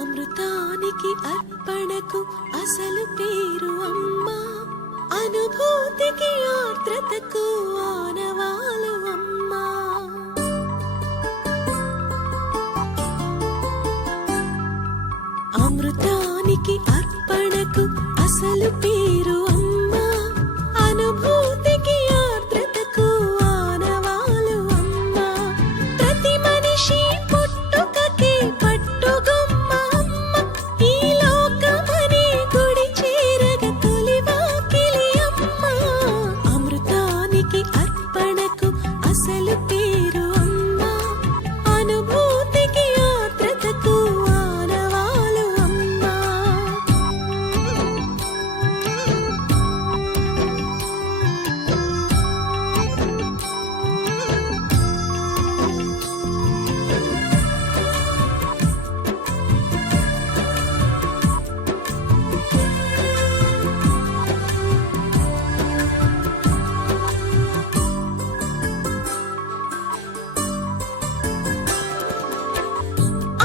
అమృతానికి అర్పణకు అసలు పేరు అమ్మా, అనుభూతికి ఆర్ద్రతకు ఆనవాలు అమ్మా. అమృతానికి అర్పణకు అసలు పేరు అమ్మా, అనుభూతికి ఆర్ద్రతకు ఆనవాలు అమ్మా. ప్రతి మనిషి పుట్టుకకి పట్టుగొమ్మ అమ్మ, ఈ లోకమనే గుడి చేరగ తొలి వాకిలి అమ్మ. అమృతానికి అర్పణకు అసలు పేరు అమ్మా, అనుభూతికి ఆర్ద్రతకు ఆనవాలు అమ్మా.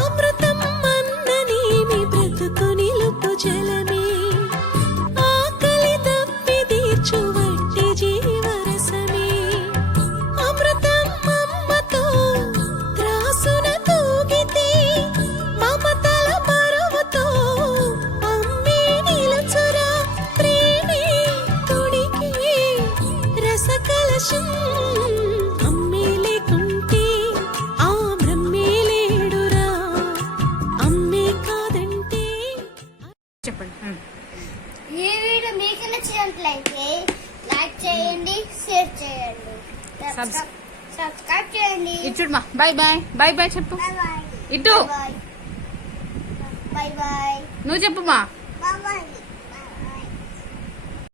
అమృతం అన్ననేమి బ్రతుకు నిలుపు జలమే, ఆకలి దప్పి తీర్చు వట్టి జీవరసమే. అమృతం అమ్మతో త్రాసున తూగితే, మమతల బరువుతో అమ్మే నిలుచురా. ప్రేమే తొడికి రసకలశం, అమ్మే లేకుంటే ఆ బ్రహ్మే లేడురా. అమ్మే కాదంటే చెప్పండి. ఈ వీడియో మీకు నచ్చినట్లయితే లైక్ చేయండి, షేర్ చేయండి, సబ్స్క్రైబ్ చేయండి. ఇటు చూడమా. Bye bye. బాయ్ బాయ్ చెప్పు. Bye bye. ఇటు బాయ్ బాయ్. నువ్వు చెప్పుమా. Bye bye.